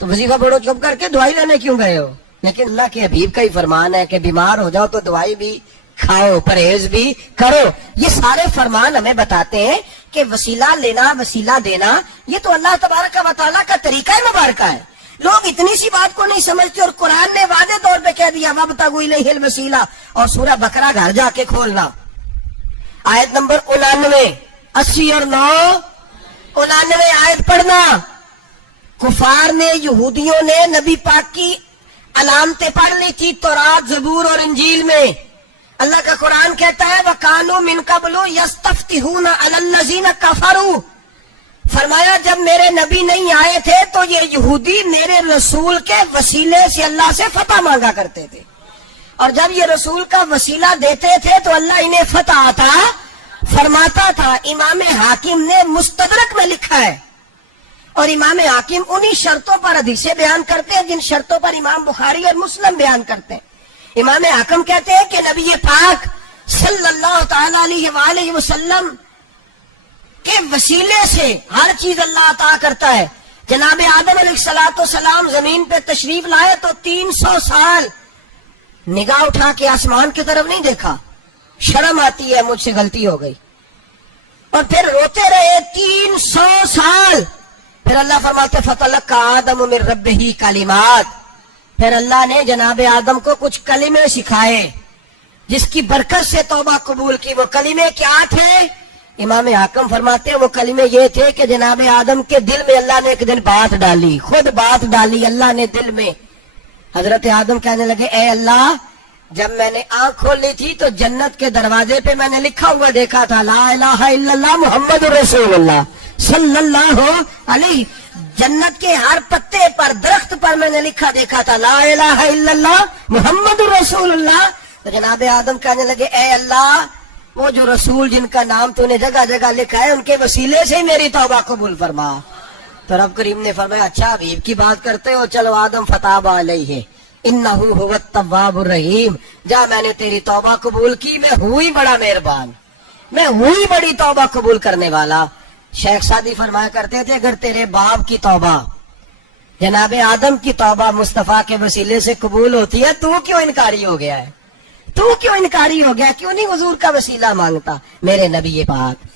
تو وظیفہ پڑھو چپ کر کے، دوائی لینے کیوں گئے ہو؟ لیکن اللہ کے حبیب کا ہی فرمان ہے کہ بیمار ہو جاؤ تو دوائی بھی کھاؤ، پرہیز بھی کرو۔ یہ سارے فرمان ہمیں بتاتے ہیں کہ وسیلہ لینا، وسیلہ دینا، یہ تو اللہ تبارک و تعالیٰ کا طریقہ مبارکہ ہے۔ لوگ اتنی سی بات کو نہیں سمجھتے، اور قرآن نے واضح طور پہ کہہ دیا وابتغوا الیہ الوسیلہ، اور سورہ بقرہ گھر جا کے کھولنا، آیت نمبر 99، 80 اور 9، 99 آیت پڑھنا۔ کفار نے، یہودیوں نے نبی پاک کی علامتیں پڑھ لی تھی تورات، زبور اور انجیل میں۔ اللہ کا قرآن کہتا ہے وَكَانُوا مِن قَبْلُ يَسْتَفْتِحُونَ عَلَى الَّذِينَ كَفَرُوا، فرمایا جب میرے نبی نہیں آئے تھے تو یہ یہودی میرے رسول کے وسیلے سے اللہ سے فتح مانگا کرتے تھے، اور جب یہ رسول کا وسیلہ دیتے تھے تو اللہ انہیں فتح عطا فرماتا تھا۔ امام حاکم نے مستدرک میں لکھا ہے، اور امام حاکم انہی شرطوں پر حدیثیں بیان کرتے ہیں جن شرطوں پر امام بخاری اور مسلم بیان کرتے ہیں۔ امام حاکم کہتے ہیں کہ نبی پاک صلی اللہ تعالی علیہ وآلہ وسلم کے وسیلے سے ہر چیز اللہ عطا کرتا ہے۔ جناب آدم علیہ السلام زمین پہ تشریف لائے تو 300 سال نگاہ اٹھا کے آسمان کی طرف نہیں دیکھا، شرم آتی ہے مجھ سے غلطی ہو گئی، اور پھر روتے رہے 300 سال۔ پھر اللہ فرماتے فَتَلَقَّى آدَمُ مِن رَبِّهِ کلمات، پھر اللہ نے جناب آدم کو کچھ کلمے سکھائے جس کی برکت سے توبہ قبول کی۔ وہ کلمے کیا تھے؟ امام حاکم فرماتے ہیں وہ کلمے یہ تھے کہ جناب آدم کے دل میں اللہ نے ایک دن بات ڈالی، خود بات ڈالی اللہ نے دل میں۔ حضرت آدم کہنے لگے اے اللہ، جب میں نے آنکھ کھولی تھی تو جنت کے دروازے پہ میں نے لکھا ہوا دیکھا تھا لا الہ الا اللہ محمد رسول اللہ صلی اللہ علیہ، جنت کے ہر پتے پر، درخت پر میں نے لکھا دیکھا تھا لا الہ الا اللہ محمد رسول اللہ۔ تو جناب آدم کہنے لگے اے اللہ، وہ جو رسول جن کا نام تو نے جگہ جگہ لکھا ہے ان کے وسیلے سے ہی میری توبہ قبول فرما۔ تو رب کریم نے فرمایا اچھا حبیب کی بات کرتے ہو، چلو آدم فتاب علیہ انہ هو التواب الرحیم، جا میں نے تیری توبہ قبول کی، میں ہوئی بڑا مہربان، میں ہوئی بڑی توبہ قبول کرنے والا۔ شیخ سعدی فرمایا کرتے تھے اگر تیرے باپ کی توبہ، جناب آدم کی توبہ مصطفیٰ کے وسیلے سے قبول ہوتی ہے تو کیوں انکاری ہو گیا ہے؟ تو کیوں انکاری ہو گیا؟ کیوں نہیں حضور کا وسیلہ مانگتا؟ میرے نبی پاک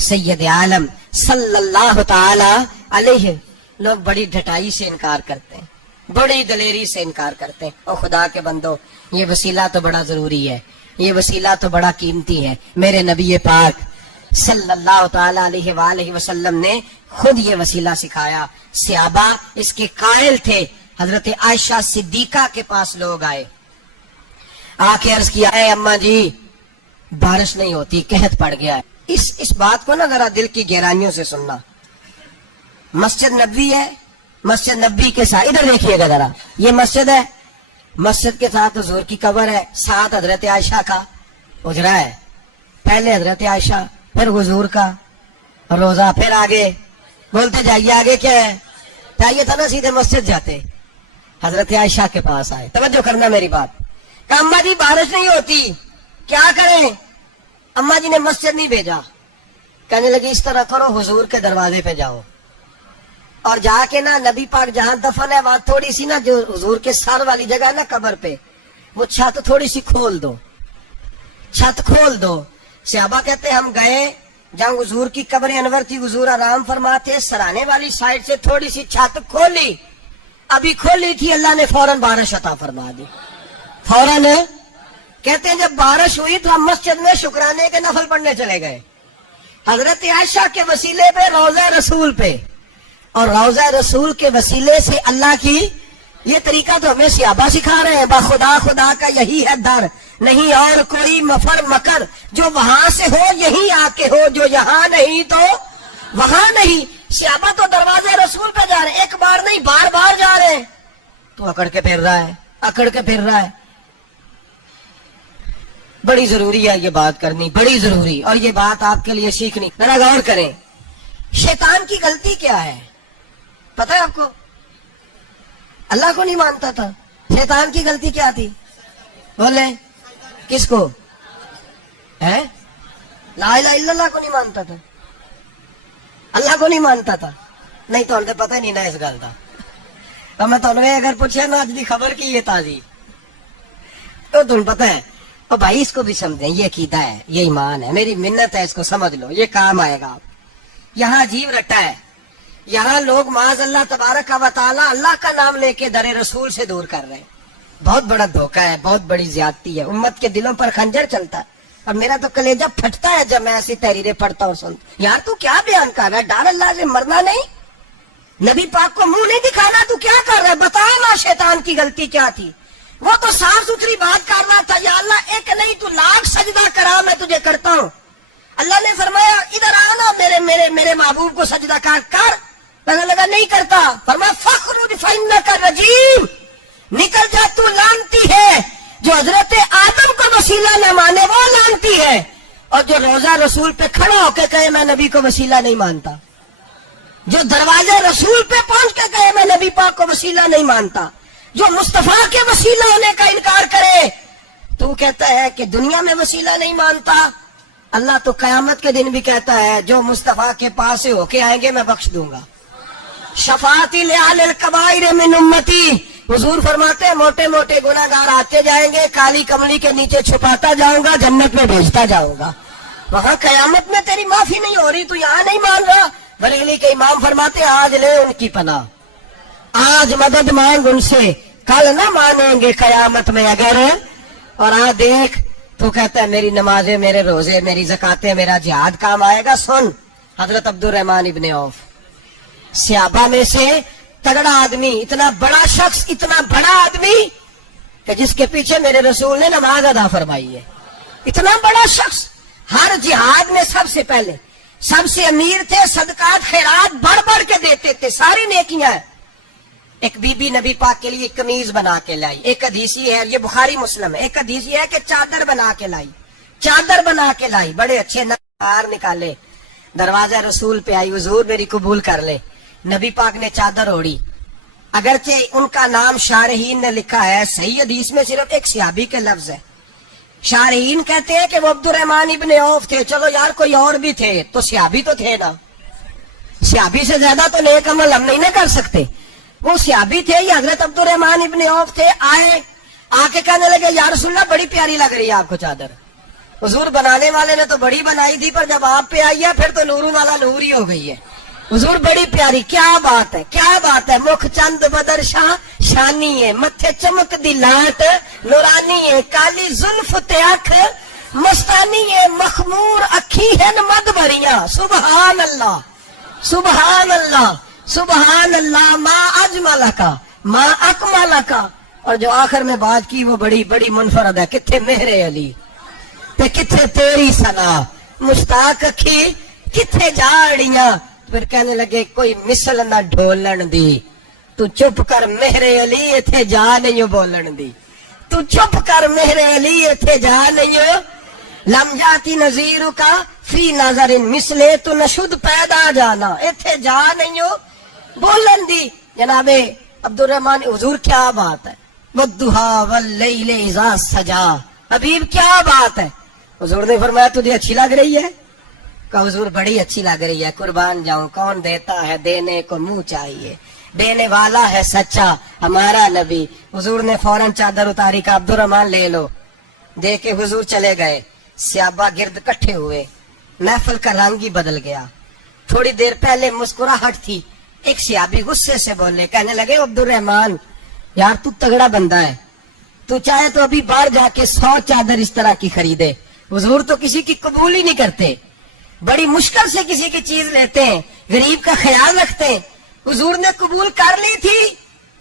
سید عالم صلی اللہ تعالی علیہ، لوگ بڑی ڈٹائی سے انکار کرتے ہیں، بڑی دلیری سے انکار کرتے ہیں۔ اور خدا کے بندو، یہ وسیلہ تو بڑا ضروری ہے، یہ وسیلہ تو بڑا قیمتی ہے۔ میرے نبی پاک صلی اللہ تعالی علیہ وآلہ وسلم نے خود یہ وسیلہ سکھایا۔ صحابہ اس کے قائل تھے۔ حضرت عائشہ صدیقہ کے پاس لوگ آئے، آ کے عرض کیا، اے اماں جی بارش نہیں ہوتی، قحط پڑ گیا ہے۔ اس بات کو نا ذرا دل کی گہرائیوں سے سننا۔ مسجد نبوی ہے، مسجد نبوی کے ساتھ ادھر دیکھیے گا ذرا، یہ مسجد ہے، مسجد کے ساتھ حضور کی قبر ہے، ساتھ حضرت عائشہ کا حجرہ ہے، پہلے حضرت عائشہ پھر حضور کا روزہ، پھر آگے بولتے جائیے آگے کیا ہے؟ چاہیے تھا نا سیدھے مسجد جاتے۔ حضرت عائشہ کے پاس آئے، توجہ کرنا میری بات، کہ اماں جی بارش نہیں ہوتی، کیا کریں؟ اماں جی نے مسجد نہیں بھیجا، کہنے لگی اس طرح کرو، حضور کے دروازے پہ جاؤ اور جا کے نا نبی پاک جہاں دفن ہے وہاں تھوڑی سی نا جو حضور کے سر والی جگہ ہے نا قبر پہ، وہ چھت تھوڑی سی کھول دو، چھت کھول دو۔ صحابہ کہتے ہم گئے جہاں حضور کی قبر انور تھی، حضور آرام فرماتے، سرانے والی سائڈ سے تھوڑی سی چھت کھولی، ابھی کھولی تھی، اللہ نے فوراً بارش عطا فرما دی، فوراً۔ کہتے ہیں جب بارش ہوئی تو ہم مسجد میں شکرانے کے نفل پڑھنے چلے گئے، حضرت عائشہ کے وسیلے پہ، روضہ رسول پہ، اور روضہ رسول کے وسیلے سے اللہ کی یہ طریقہ تو ہمیں صحابہ سکھا رہے ہیں۔ بخدا خدا کا یہی ہے در، نہیں اور کوئی مفر مکر، جو وہاں سے ہو یہیں آ کے ہو، جو یہاں نہیں تو وہاں نہیں۔ صحابہ تو دروازے رسول پہ جا رہے ہیں، ایک بار نہیں بار بار جا رہے ہیں، تو اکڑ کے پھر رہا ہے، اکڑ کے پھر رہا ہے۔ بڑی ضروری ہے یہ بات کرنی، بڑی ضروری، اور یہ بات آپ کے لیے سیکھنی، ذرا غور کریں۔ شیطان کی غلطی کیا ہے پتہ ہے آپ کو؟ اللہ کو نہیں مانتا تھا، شیطان کی غلطی کیا تھی؟ بولے کس کو؟ ہے لا الہ الا اللہ کو نہیں مانتا تھا، اللہ کو نہیں مانتا تھا، نہیں تو انہیں پتہ نہیں نہ اس گل کا۔ تو میں تو اگر پوچھے نا اج دی خبر کی یہ تازی تو تم پتہ ہے، اور بھائی اس کو بھی سمجھیں، یہ عقیدہ ہے، یہ ایمان ہے، میری منت ہے، اس کو سمجھ لو، یہ کام آئے گا۔ یہاں عجیب رٹا ہے، یہاں لوگ معاذ اللہ تبارک و تعالی اللہ کا نام لے کے در رسول سے دور کر رہے ہیں۔ بہت بڑا دھوکہ ہے، بہت بڑی زیادتی ہے، امت کے دلوں پر خنجر چلتا ہے، اور میرا تو کلیجہ پھٹتا ہے جب میں ایسی تحریریں پڑھتا اور سنتا۔ یار تو کیا بیان کر رہا ہے؟ ڈر اللہ سے مرنا نہیں، نبی پاک کو منہ نہیں دکھانا، تو کیا کر رہا ہے؟ بتا نا شیطان کی غلطی کیا تھی؟ وہ تو صاف ستھری بات کر رہا تھا، یا اللہ ایک نہیں تو لاکھ سجدہ کرا میں تجھے کرتا ہوں۔ اللہ نے فرمایا ادھر آنا، میرے محبوب کو سجدہ کر، کہنے لگا نہیں کرتا، فرمایا فخرج فإنک رجیم، نکل جا تو لعنتی ہے۔ جو حضرت آدم کو وسیلہ نہ مانے وہ لعنتی ہے، اور جو روزہ رسول پہ کھڑا ہو کے کہے میں نبی کو وسیلہ نہیں مانتا، جو دروازے رسول پہ پہنچ کے کہے میں نبی پاک کو وسیلہ نہیں مانتا، جو مصطفیٰ کے وسیلہ ہونے کا انکار کرے، تو کہتا ہے کہ دنیا میں وسیلہ نہیں مانتا، اللہ تو قیامت کے دن بھی کہتا ہے جو مصطفیٰ کے پاس سے ہو کے آئیں گے میں بخش دوں گا۔ شفاعتی لأہل الکبائر من امتی، حضور فرماتے ہیں موٹے موٹے گناہ گار آتے جائیں گے، کالی کملی کے نیچے چھپاتا جاؤں گا، جنت میں بھیجتا جاؤں گا۔ وہاں قیامت میں تیری معافی نہیں ہو رہی، تو یہاں نہیں مان رہا۔ بریلی کے امام فرماتے ہیں آج لے ان کی پناہ، آج مدد مانگ ان سے، کل نہ مانیں گے قیامت میں اگر۔ اور آج دیکھ تو کہتا ہے میری نمازیں، میرے روزے، میری زکاتیں، میرا جہاد کام آئے گا۔ سن حضرت عبد الرحمن ابن عوف، صحابہ میں سے تگڑا آدمی، اتنا بڑا شخص، اتنا بڑا آدمی کہ جس کے پیچھے میرے رسول نے نماز ادا فرمائی ہے، اتنا بڑا شخص، ہر جہاد میں سب سے پہلے، سب سے امیر تھے، صدقات خیرات بڑھ بڑھ کے دیتے تھے، ساری نیکیاں ہیں۔ ایک بی بی نبی پاک کے لیے قمیض بنا کے لائی، ایک حدیثی ہے، یہ بخاری مسلم ہے، ایک حدیثی ہے کہ چادر بنا کے لائی، چادر بنا کے لائی، بڑے اچھے نار نکالے، دروازہ رسول پہ آئی، حضور میری قبول کر لے۔ نبی پاک نے چادر اوڑی، اگرچہ ان کا نام شارحین نے لکھا ہے، صحیح حدیث میں صرف ایک صحابی کے لفظ ہے۔ شارحین کہتے ہیں کہ وہ عبد الرحمن ابن عوف تھے، چلو یار کوئی اور بھی تھے تو صحابی تو تھے نا، صحابی سے زیادہ تو نیک عمل ہم نہیں نہ کر سکتے، وہ صحابی تھے، یہ حضرت عبد الرحمن ابن عوف تھے۔ آئے آ کے کہنے لگے یا رسول اللہ بڑی پیاری لگ رہی ہے آپ کو چادر. حضور بنانے والے نے تو بڑی بنائی تھی، پر جب آپ پہ آئی ہے پھر تو نور والا نور ہی ہو گئی ہے. حضور بڑی پیاری، کیا بات ہے کیا بات ہے. مکھ چند بدر شاہ شانی ہے، متھے چمک دی لاٹ نورانی ہے، کالی زلف تے اکھ مستانی ہے، مخمور اکھی ہیں مد بھریاں. سبحان اللہ سبحان اللہ سبحان اللہ. ما اجمل کا ما اکمل کا. اور جو آخر میں بات کی وہ بڑی بڑی منفرد ہے. کتھے مہر علی تے کتھے تیری ثنا، مشتاق اکھی کتھے جاڑیاں. پھر کہنے لگے کوئی مثل نہ ڈھولن دی، تو چپ کر مہر علی ایتھے جا نہیں بولن دی. تو چپ کر مہر علی ایتھے جا نہیں. لم جاتی نظیر کا فی نظر مثلے، تو نشد پیدا جانا ایتھے جا نہیں بولن دی. جناب عبد الرحمن حضور کیا بات ہے. والضحا واللیل اذا سجا. حبیب کیا بات ہے. حضور نے فرمایا تجھے اچھی لگ رہی ہے؟ کہ حضور بڑی اچھی لگ رہی ہے، قربان جاؤں. کون دیتا ہے دینے کو منہ چاہیے، دینے والا ہے سچا ہمارا نبی. حضور نے فوراً چادر اتاری کا عبد الرحمن لے لو. دے کے حضور چلے گئے. صحابہ گرد کٹھے ہوئے، محفل کا رنگ ہی بدل گیا. تھوڑی دیر پہلے مسکراہٹ تھی. ایک صحابی غصے سے بولے، کہنے لگے عبد الرحمن یار تو تگڑا بندہ ہے، تو چاہے تو ابھی باہر جا کے 100 چادر اس طرح کی خریدے. حضور تو کسی کی قبول ہی نہیں کرتے، بڑی مشکل سے کسی کی چیز لیتے ہیں، غریب کا خیال رکھتے ہیں. حضور نے قبول کر لی تھی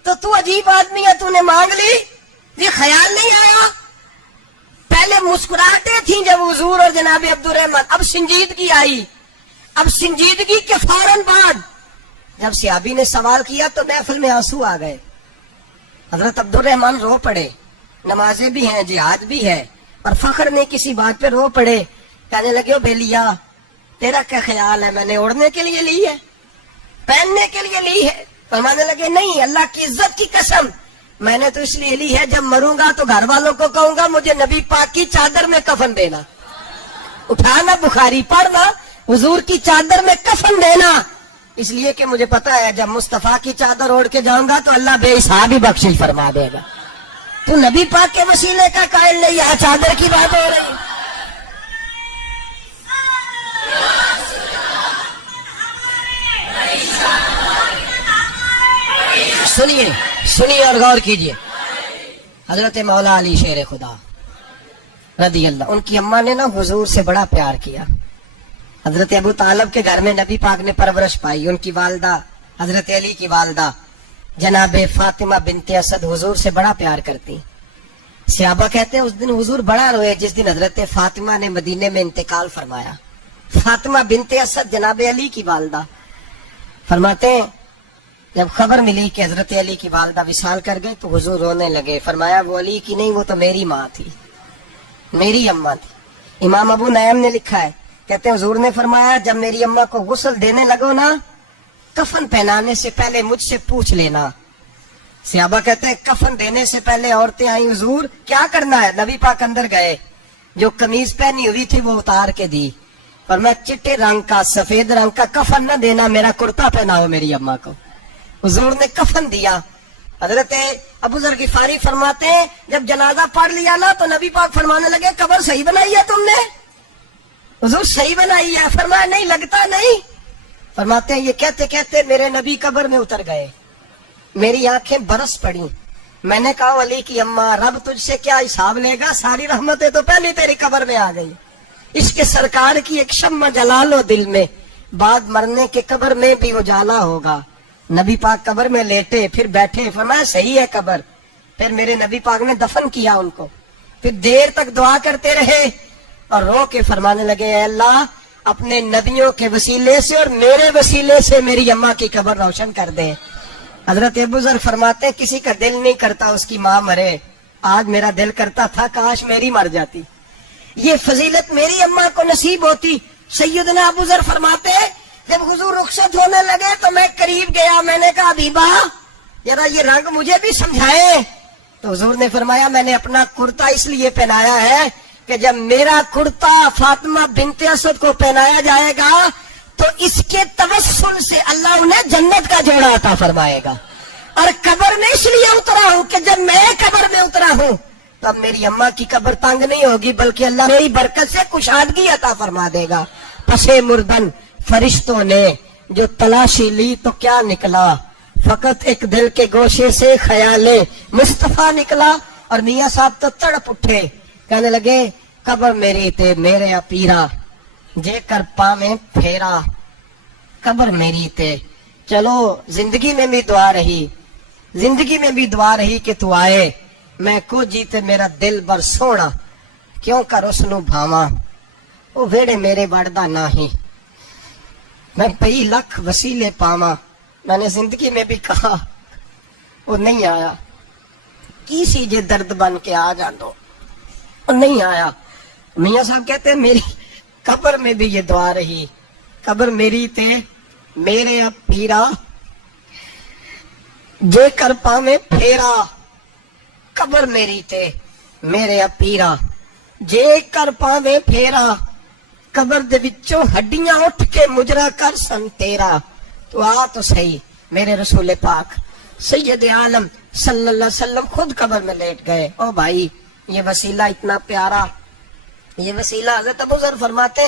تو عجیب آدمی ہے، تو نے مانگ لی، یہ خیال نہیں آیا. پہلے مسکراہٹیں تھیں جب حضور اور جناب عبد الرحمن، اب سنجیدگی آئی. اب سنجیدگی کے فوراً بعد جب صحابی نے سوال کیا تو محفل میں آنسو آ گئے. حضرت عبد الرحمن رو پڑے. نمازیں بھی ہیں، جہاد بھی ہے، اور فخر نہیں کسی بات پہ رو پڑے. کہنے لگے او بیلیا تیرا کیا خیال ہے، میں نے اوڑھنے کے لیے لی ہے، پہننے کے لیے لی ہے؟ فرمانے لگے نہیں، اللہ کی عزت کی قسم میں نے تو اس لیے لی ہے جب مروں گا تو گھر والوں کو کہوں گا مجھے نبی پاک کی چادر میں کفن دینا. اٹھانا بخاری پڑھنا، حضور کی چادر میں کفن دینا، اس لیے کہ مجھے پتا ہے جب مصطفیٰ کی چادر اوڑھ کے جاؤں گا تو اللہ بے حساب ہی بخشش فرما دے گا. تو نبی پاک کے وسیلے کا قائل نہیں، یہاں چادر کی بات ہو رہی ہے. سنیے سنیے اور غور کیجئے. حضرت مولا علی شیر خدا رضی اللہ، ان کی اماں نے نا حضور سے بڑا پیار کیا. حضرت ابو طالب کے گھر میں نبی پاک نے پرورش پائی. ان کی والدہ حضرت علی کی والدہ جناب فاطمہ بنت اسد حضور سے بڑا پیار کرتی. صحابہ کہتے ہیں اس دن حضور بڑا روئے جس دن حضرت فاطمہ نے مدینے میں انتقال فرمایا. فاطمہ بنت اسد جناب علی کی والدہ فرماتے ہیں جب خبر ملی کہ حضرت علی کی والدہ وصال کر گئے تو حضور رونے لگے. فرمایا وہ علی کی نہیں، وہ تو میری ماں تھی، میری اماں تھی. امام ابو نعیم نے لکھا ہے، کہتے ہیں حضور نے فرمایا جب میری اماں کو غسل دینے لگو نا، کفن پہنانے سے پہلے مجھ سے پوچھ لینا. صحابہ کہتے ہیں کفن دینے سے پہلے عورتیں آئیں، حضور کیا کرنا ہے؟ نبی پاک اندر گئے، جو قمیض پہنی ہوئی تھی وہ اتار کے دی. فرمایا چٹے رنگ کا سفید رنگ کا کفن نہ دینا، میرا کرتا پہناؤ میری اماں کو. حضور نے کفن دیا. حضرت ابو ذر غفاری فرماتے ہیں جب جنازہ پڑھ لیا نا تو نبی پاک فرمانے لگے قبر صحیح بنائی ہے تم نے؟ حضور صحیح بنائی ہے. فرمایا نہیں لگتا نہیں. فرماتے ہیں یہ کہتے کہتے میرے نبی قبر میں اتر گئے، میری آنکھیں برس پڑی. میں نے کہا علی کی اماں رب تجھ سے کیا حساب لے گا، ساری رحمتیں تو پہلی تیری قبر میں آ گئی. اس کے سرکار کی ایک شمع جلا لو دل میں، بعد مرنے کے قبر میں بھی اجالا ہوگا. نبی پاک قبر میں لیٹے پھر بیٹھے. فرمایا صحیح ہے قبر. پھر میرے نبی پاک نے دفن کیا ان کو. پھر دیر تک دعا کرتے رہے اور رو کے فرمانے لگے اے اللہ اپنے نبیوں کے وسیلے سے اور میرے وسیلے سے میری اماں کی قبر روشن کر دے. حضرت ابو ذر فرماتے کسی کا دل نہیں کرتا اس کی ماں مرے، آج میرا دل کرتا تھا کاش میری مر جاتی، یہ فضیلت میری اماں کو نصیب ہوتی. سیدنا ابو ذر فرماتے جب حضور رخصت ہونے لگے تو میں قریب گیا، میں نے کہا حبیبہ ذرا یہ رنگ مجھے بھی سمجھائے. تو حضور نے فرمایا میں نے اپنا کرتا اس لیے پہنایا ہے کہ جب میرا کرتا فاطمہ بنت اسد کو پہنایا جائے گا تو اس کے توسل سے اللہ انہیں جنت کا جوڑا عطا فرمائے گا. اور قبر میں اس لیے اترا ہوں کہ جب میں قبر میں اترا ہوں تو اب میری اماں کی قبر تنگ نہیں ہوگی، بلکہ اللہ میری برکت سے کشادگی عطا فرما دے گا۔ پسے مردن فرشتوں نے جو تلاشی لی تو کیا نکلا، فقط ایک دل کے گوشے سے خیال مصطفیٰ نکلا۔ اور میاں صاحب تو تڑپ اٹھے، کہنے لگے قبر میری تے میرے پیرا جے کر پاویں پھیرا، قبر میری تے۔ چلو زندگی میں بھی دعا رہی، زندگی میں بھی دعا رہی کہ تو آئے، میں کو جیتے میرا دل بر سونا، کیوں کر اس نو بھاواں وہ ویڑے میرے وڑدا نہیں، میں پئی لکھ وسیلے پاواں۔ میں نے زندگی میں بھی کہا وہ نہیں آیا، کسی جے درد بن کے آ جاندو، وہ نہیں آیا۔ میاں صاحب کہتے ہیں میری قبر میں بھی یہ دعا رہی، قبر میری تے میرے پیرا جے کر پاویں پھیرا، قبر میری تے میرے پیرا جے کر پاویں پھیرا، قبر دے وچوں ہڈیاں اٹھ کے مجرا کر سن تیرا۔ تو آ تو صحیح، میرے رسول پاک سید عالم صلی اللہ علیہ وسلم خود قبر میں لیٹ گئے۔ او بھائی یہ وسیلہ اتنا پیارا، یہ وسیلہ حضرت ابو ذر فرماتے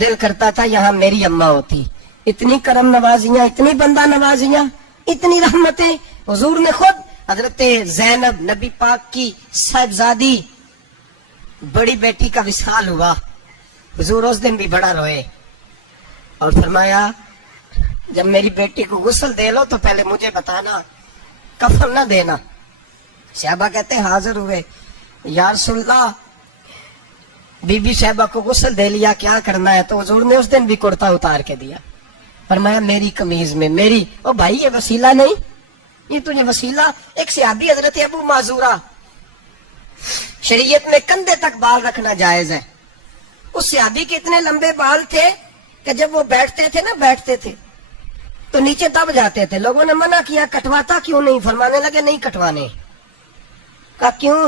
دل کرتا تھا یہاں میری اماں ہوتی، اتنی کرم نوازیاں، اتنی بندہ نوازیاں، اتنی رحمتیں۔ حضور نے خود حضرت زینب نبی پاک کی صاحبزادی بڑی بیٹی کا وصال ہوا، حضور اس دن بھی بڑا روئے اور فرمایا جب میری بیٹی کو غسل دے لو تو پہلے مجھے بتانا، کفن نہ دینا۔ صحابہ کہتے ہیں حاضر ہوئے، یا رسول اللہ بی بی صاحبہ کو غسل دے لیا، کیا کرنا ہے؟ تو حضور نے اس دن بھی کرتا اتار کے دیا، فرمایا میری قمیض میں میری۔ او بھائی یہ وسیلہ نہیں، یہ تجھے وسیلہ۔ ایک صحابی حضرت ابو معذورہ، شریعت میں کندھے تک بال رکھنا جائز ہے، اس صحابی کے اتنے لمبے بال تھے کہ جب وہ بیٹھتے تھے تو نیچے دب جاتے تھے۔ لوگوں نے منع کیا کٹواتا کیوں نہیں؟ فرمانے لگے نہیں کٹوانے۔ کہا کیوں؟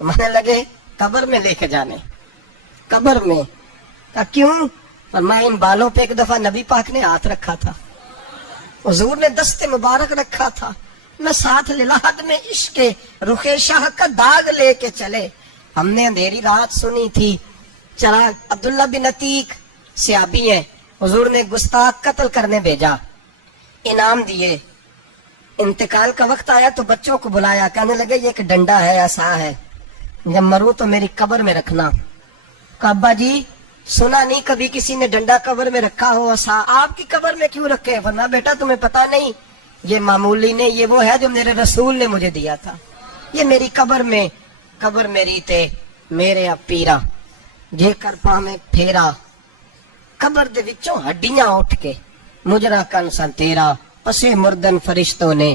فرمانے لگے قبر میں لے کے جانے، قبر میں۔ کہا کیوں؟ فرمایا ان بالوں پہ ایک دفعہ نبی پاک نے ہاتھ رکھا تھا، حضور نے دست مبارک رکھا تھا، میں ساتھ للہد میں عشق رخ شاہ کا داغ لے کے چلے۔ ہم نے اندھیری رات سنی تھی، چراغ عبداللہ بن عتیق صحابی ہے، حضور نے گستاخ قتل کرنے بھیجا، انعام دیے۔ انتقال کا وقت آیا تو بچوں کو بلایا، کہنے لگے یہ ایک ڈنڈا ہے، عصا ہے، جب مروں تو میری قبر میں رکھنا۔ کہا ابا جی سنا نہیں کبھی کسی نے ڈنڈا قبر میں رکھا ہو، عصا آپ کی قبر میں کیوں رکھے؟ فرمایا بیٹا تمہیں پتا نہیں، یہ معمولی نہیں، یہ وہ ہے جو میرے رسول نے مجھے دیا تھا، یہ میری قبر میں، قبر میری تے میرے پیرا جے کر پاویں پھیرا، قبر دے وچوں ہڈیاں اٹھ کے مجرا کن سن تیرا۔ پسے مردن فرشتوں نے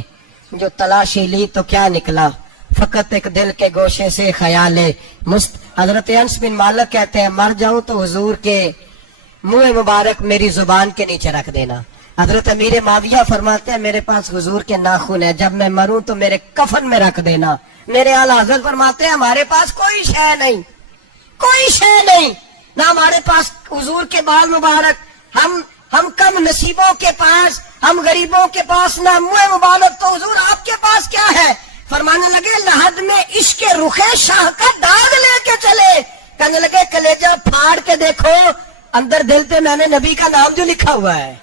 جو تلاشی لی تو کیا نکلا، فقط ایک دل کے گوشے سے خیال حضرت انس بن مالک کہتے ہیں مر جاؤں تو حضور کے منہ مبارک میری زبان کے نیچے رکھ دینا۔ حضرت امیر معاویہ فرماتے ہیں میرے پاس حضور کے ناخن ہے، جب میں مروں تو میرے کفن میں رکھ دینا۔ میرے اعلیٰ حضرت فرماتے ہیں ہمارے پاس کوئی شے نہیں، کوئی شے نہیں، نہ ہمارے پاس حضور کے بال مبارک، ہم کم نصیبوں کے پاس، ہم غریبوں کے پاس نہ منہ مبارک، تو حضور آپ کے پاس کیا ہے؟ فرمانے لگے لحد میں عشق رخ شاہ کا داغ لے کے چلے۔ کہنے لگے کلیجہ پھاڑ کے دیکھو اندر دل پہ میں نے نبی کا نام جو لکھا ہوا ہے،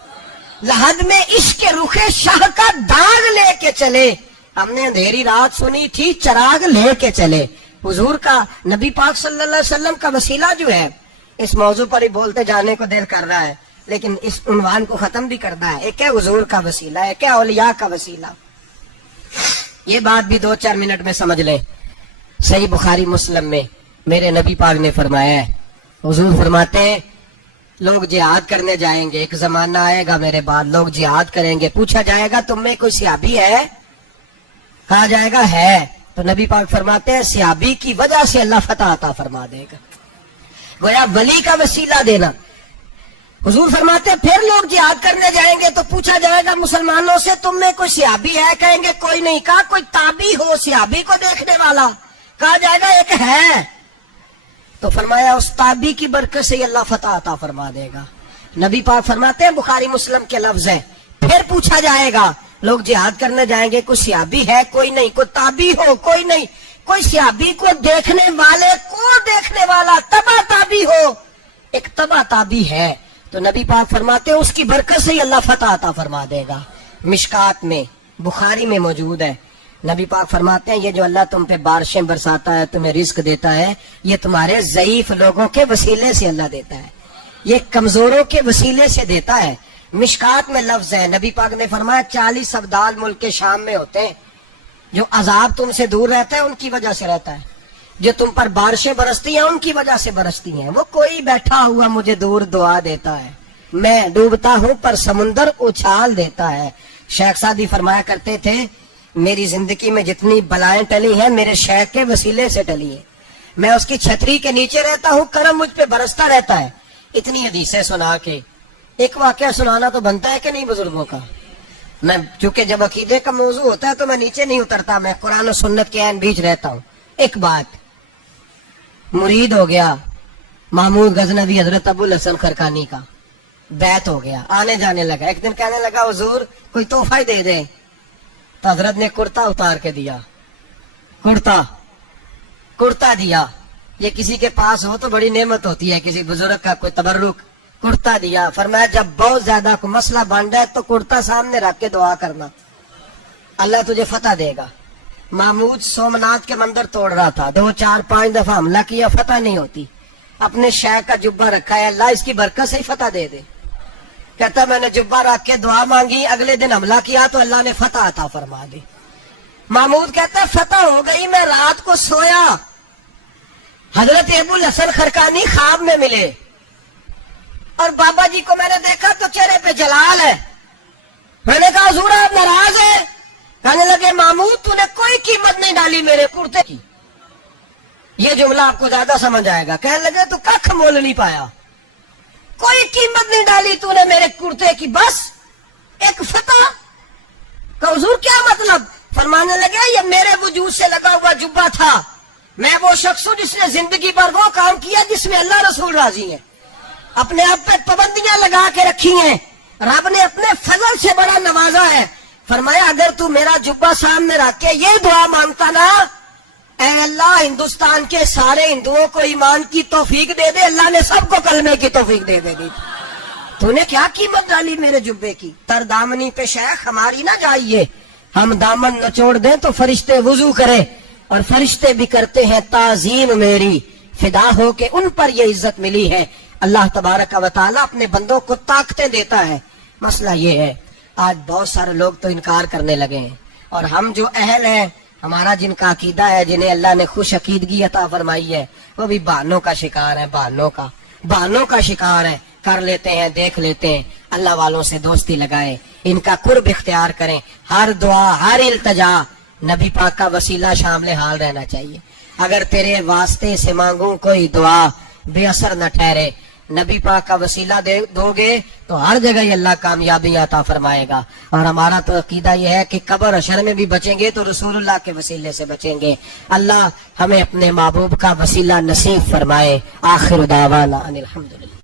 لحد میں عشق رخ شاہ کا داغ لے کے چلے۔ ہم نے اندھیری رات سنی تھی چراغ لے کے چلے۔ حضور کا نبی پاک صلی اللہ علیہ وسلم کا وسیلہ جو ہے، اس موضوع پر ہی بولتے جانے کو دل کر رہا ہے، لیکن اس عنوان کو ختم بھی کرنا ہے۔ ایک ہے حضور کا وسیلہ، ایک ہے اولیاء کا وسیلہ۔ یہ بات بھی 2-4 منٹ میں سمجھ لیں۔ صحیح بخاری مسلم میں میرے نبی پاک نے فرمایا ہے، حضور فرماتے ہیں لوگ جہاد کرنے جائیں گے، ایک زمانہ آئے گا میرے بعد لوگ جہاد کریں گے، پوچھا جائے گا تم میں کوئی صحابی ہے؟ کہا جائے گا ہے، تو نبی پاک فرماتے ہیں صحابی کی وجہ سے اللہ فتح عطا فرما دے گا۔ گویا ولی کا وسیلہ دینا۔ حضور فرماتے ہیں پھر لوگ جہاد کرنے جائیں گے تو پوچھا جائے گا مسلمانوں سے تم میں کوئی صحابی ہے؟ کہیں گے کوئی نہیں۔ کہا کوئی تابعی ہو صحابی کو دیکھنے والا؟ کہا جائے گا ایک ہے۔ تو فرمایا اس تابعی کی برکت سے اللہ فتح عطا فرما دے گا۔ نبی پاک فرماتے ہیں بخاری مسلم کے لفظ ہیں، پھر پوچھا جائے گا لوگ جہاد کرنے جائیں گے، کوئی سیابی ہے کوئی نہیں، کوئی تابی ہو کوئی نہیں، کوئی سیابی کو دیکھنے والے کو دیکھنے والا تبا تابی ہو، ایک تبا تابی ہے تو نبی پاک فرماتے ہیں اس کی برکت سے ہی اللہ فتح عطا فرما دے گا۔ مشکات میں بخاری میں موجود ہے، نبی پاک فرماتے ہیں یہ جو اللہ تم پہ بارشیں برساتا ہے، تمہیں رزق دیتا ہے، یہ تمہارے ضعیف لوگوں کے وسیلے سے اللہ دیتا ہے، یہ کمزوروں کے وسیلے سے دیتا ہے۔ مشکات میں لفظ ہے، نبی پاک نے فرمایا 40 ابدال ملک کے شام میں ہوتے ہیں، جو عذاب تم سے دور رہتا ہے ان کی وجہ سے رہتا ہے، جو تم پر بارشیں برستی ہیں ان کی وجہ سے برستی ہیں۔ وہ کوئی بیٹھا ہوا مجھے دور دعا دیتا ہے، میں ڈوبتا ہوں پر سمندر اچھال دیتا ہے۔ شیخ سعدی فرمایا کرتے تھے میری زندگی میں جتنی بلائیں ٹلی ہیں میرے شیخ کے وسیلے سے ٹلی ہیں، میں اس کی چھتری کے نیچے رہتا ہوں، کرم مجھ پہ برستا رہتا ہے۔ اتنی حدیثیں سنا کے ایک واقعہ سنانا تو بنتا ہے کہ نہیں بزرگوں کا؟ میں چونکہ جب عقیدے کا موضوع ہوتا ہے تو میں نیچے نہیں اترتا، میں قرآن و سنت کے عین بیچ رہتا ہوں۔ ایک بات، مرید ہو گیا محمود غزنوی حضرت ابو الحسن خرقانی کا، بیعت ہو گیا، آنے جانے لگا۔ ایک دن کہنے لگا حضور کوئی تحفہ ہی دے دے، تو حضرت نے کرتا اتار کے دیا، کرتا دیا۔ یہ کسی کے پاس ہو تو بڑی نعمت ہوتی ہے، کسی بزرگ کا کوئی تبرک، کرتا دیا۔ فرمایا جب بہت زیادہ کوئی مسئلہ بن جائے تو کرتا سامنے رکھ کے دعا کرنا، اللہ تجھے فتح دے گا۔ محمود سومناتھ کے مندر توڑ رہا تھا، 2 4 5 دفعہ حملہ کیا، فتح نہیں ہوتی۔ اپنے شیخ کا جبہ رکھا ہے، اللہ اس کی برکت سے ہی فتح دے دے۔ کہتا میں نے جبہ رکھ کے دعا مانگی، اگلے دن حملہ کیا تو اللہ نے فتح عطا فرما دی۔ محمود کہتا فتح ہو گئی، میں رات کو سویا، حضرت ابو الحسن خرقانی خواب میں ملے اور بابا جی کو میں نے دیکھا تو چہرے پہ جلال ہے۔ میں نے کہا حضور آپ ناراض ہیں؟ کہنے لگے محمود تو نے کوئی قیمت نہیں ڈالی میرے کرتے کی۔ یہ جملہ آپ کو زیادہ سمجھ آئے گا۔ کہنے لگے تو ککھ مول نہیں پایا، کوئی قیمت نہیں ڈالی تو نے میرے کرتے کی، بس ایک فتح۔ کہ حضور کیا مطلب؟ فرمانے لگے یہ میرے وجود سے لگا ہوا جبہ تھا، میں وہ شخص ہوں جس نے زندگی پر وہ کام کیا جس میں اللہ رسول راضی ہے، اپنے آپ پہ پابندیاں لگا کے رکھی ہیں، رب نے اپنے فضل سے بڑا نوازا ہے۔ فرمایا اگر تو میرا جبہ سامنے رکھ کے یہ دعا مانگتا نا، اے اللہ ہندوستان کے سارے ہندوؤں کو ایمان کی توفیق دے دے، اللہ نے سب کو کلمے کی توفیق دے دی۔ تو نے کیا قیمت ڈالی میرے جبے کی؟ تر دامنی پہ شیخ ہماری نہ جائیے، ہم دامن نچوڑ دیں تو فرشتے وضو کرے، اور فرشتے بھی کرتے ہیں تعظیم میری، فدا ہو کے ان پر یہ عزت ملی ہے۔ اللہ تبارک و تعالیٰ اپنے بندوں کو طاقتیں دیتا ہے۔ مسئلہ یہ ہے آج بہت سارے لوگ تو انکار کرنے لگے ہیں، اور ہم جو اہل ہیں، ہمارا جن کا عقیدہ ہے، جنہیں اللہ نے خوش عقیدگی عطا فرمائی ہے، وہ بھی بہانوں کا شکار ہے، بہانوں کا شکار ہے۔ کر لیتے ہیں، دیکھ لیتے ہیں، اللہ والوں سے دوستی لگائیں، ان کا قرب اختیار کریں، ہر دعا ہر التجا نبی پاک کا وسیلہ شامل حال رہنا چاہیے۔ اگر تیرے واسطے سے مانگوں کوئی دعا بے اثر نہ ٹھہرے، نبی پاک کا وسیلہ دو گے تو ہر جگہ یہ اللہ کامیابی عطا فرمائے گا۔ اور ہمارا تو عقیدہ یہ ہے کہ قبر حشر میں بھی بچیں گے تو رسول اللہ کے وسیلے سے بچیں گے۔ اللہ ہمیں اپنے محبوب کا وسیلہ نصیب فرمائے۔ آخر دعوانا ان الحمدللہ۔